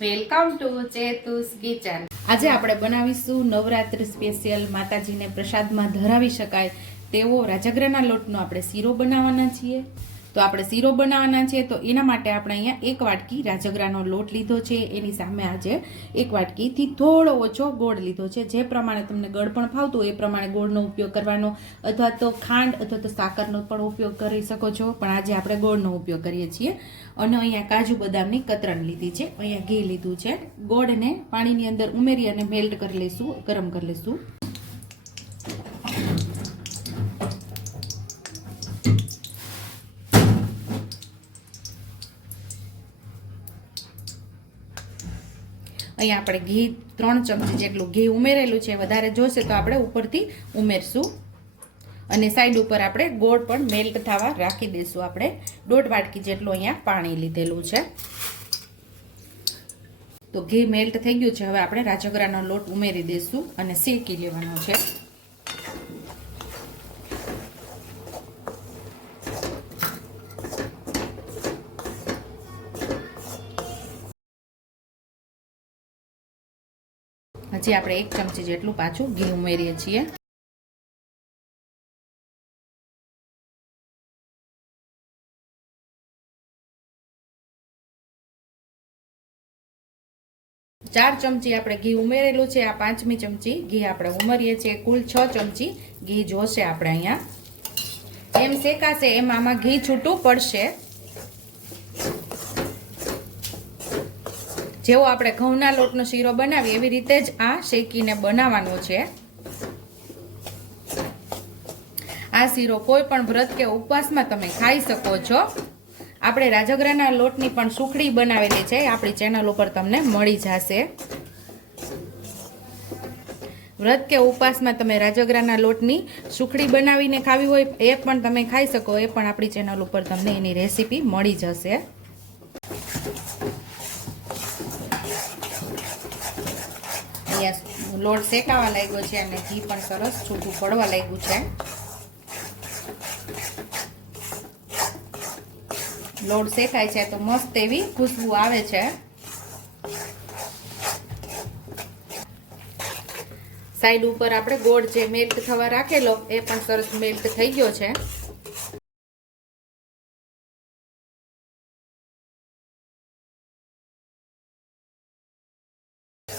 Welcome to ચેતુસ kitchen. આજે આપણે બનાવીશું નવરાત્રિ સ્પેશિયલ માતાજીને પ્રસાદમાં ધરાવી શકાય તેવો રાજાગ્રહના લોટનો આપણે શીરો બનાવવાના છીએ. તો આપણે શીરો બનાવવાના છે, તો એના માટે આપણે અહીંયા એક વાટકી રાજગરાનો લોટ લીધો છે. એની સામે આજે એક વાટકીથી થોડો ઓછો ગોળ લીધો છે. જે પ્રમાણે તમને ગળ પણ ફાવતું એ પ્રમાણે ગોળનો ઉપયોગ કરવાનો અથવા તો ખાંડ અથવા તો સાકરનો પણ ઉપયોગ કરી શકો છો. પણ આજે આપણે ગોળનો ઉપયોગ કરીએ છીએ. અને અહીંયા કાજુ બદામની કતરણ લીધી છે. અહીંયા ઘી લીધું છે. ગોળને પાણીની અંદર ઉમેરી અને મેલ્ટ કરી લઈશું ગરમ કરી લઈશું અહીંયા આપણે ઘી ત્રણ ચમચી જેટલું ઘી ઉમેરેલું છે. વધારે જોશે તો આપણે ઉપરથી ઉમેરશું. અને સાઈડ ઉપર આપણે ગોળ પણ મેલ્ટ થવા રાખી દઈશું આપણે. દોઢ વાટકી જેટલું અહીંયા પાણી લીધેલું છે. તો ઘી મેલ્ટ થઈ ગયું છે. હવે આપણે રાજગરાનો લોટ ઉમેરી દઈશું અને શેકી લેવાનો છે. હજી આપણે એક ચમચી જેટલું પાછું ઘી ઉમેરીએ છીએ. ચાર ચમચી આપણે ઘી ઉમેરેલું છે, આ પાંચમી ચમચી ઘી આપણે ઉમેરીએ છીએ. કુલ છ ચમચી ઘી જોશે આપણે અહીંયા. એમ શેકાશે એમ આમાં ઘી છૂટું પડશે. જેવો આપણે ઘઉંના લોટનો શીરો બનાવીએ, એવી રીતે જ આ શેકીને બનાવવાનો છે. આ શીરો કોઈ પણ વ્રત કે ઉપવાસમાં તમે ખાઈ શકો છો. આપણે રાજગરાના લોટની પણ સુખડી બનાવેલી છે આપણી ચેનલ ઉપર તમને મળી જશે. વ્રત કે ઉપવાસમાં તમે રાજગરાના લોટની સુખડી બનાવીને ખાવી હોય, એ પણ તમે ખાઈ શકો, એ પણ આપણી ચેનલ ઉપર તમને એની રેસીપી મળી જશે. અહીંયા લોટ શેકાવા લાગ્યો છે અને ઘી પણ સરસ છૂટું પડવા લાગ્યું છે. લોટ શેકાય છે તો મસ્ત એવી ખુશ્બુ આવે છે. સાઈડ ઉપર આપણે ગોળ જે મેલ્ટ થવા રાખેલો, એ પણ સરસ મેલ્ટ થઈ ગયો છે.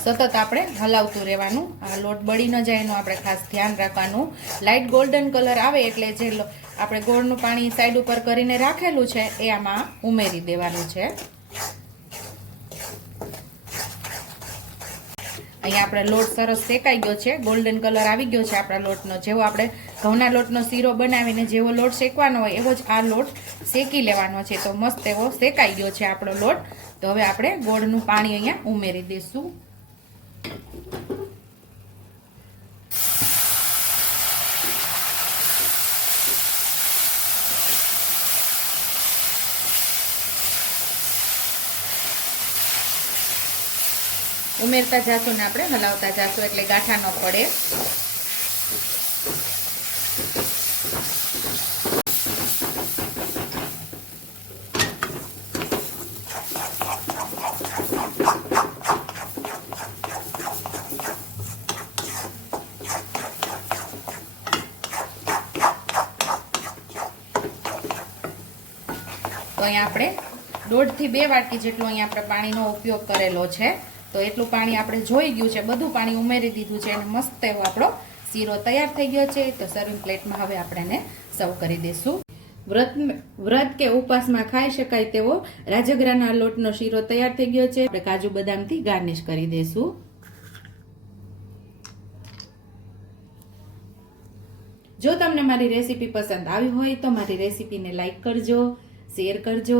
સતત આપણે હલાવતું રહેવાનું. આ લોટ બળી ન જાય એનું આપણે ખાસ ધ્યાન રાખવાનું. લાઇટ ગોલ્ડન કલર આવે એટલે જે આપણે ગોળનું પાણી સાઈડ ઉપર કરીને રાખેલું છે, એ આમાં ઉમેરી દેવાનું છે. અહીંયા આપણે લોટ સરસ શેકાઈ ગયો છે. ગોલ્ડન કલર આવી ગયો છે આપણા લોટનો. જેવો આપણે ઘઉંના લોટનો શીરો બનાવીને જેવો લોટ શેકવાનો હોય, એવો જ આ લોટ શેકી લેવાનો છે. તો મસ્ત એવો શેકાઈ ગયો છે આપણો લોટ. તો હવે આપણે ગોળનું પાણી અહીંયા ઉમેરી દઈશું. ઉમેરતા જાશું ને આપણે, હલાવતા જાશું એટલે ગાંઠા ન પડે. તો અહીંયા આપણે દોઢથી બે વાટકી જેટલું અહીંયા આપણે પાણીનો ઉપયોગ કરેલો છે. તો એટલું પાણી આપણે જોઈ ગયું છે, બધું પાણી ઉમેરી દીધું છે અને મસ્ત એવો આપણો શીરો તૈયાર થઈ ગયો છે. તો સર્વિંગ પ્લેટમાં હવે આપણે એને સર્વ કરી દઈશું. વ્રત વ્રત કે ઉપવાસમાં ખાઈ શકાય તેવો રાજગરાના લોટનો શીરો તૈયાર થઈ ગયો છે. આપણે કાજુ બદામથી ગાર્નિશ કરી દઈશું. જો તમને મારી રેસીપી પસંદ આવી હોય તો મારી રેસીપીને લાઇક કરજો, શેર કરજો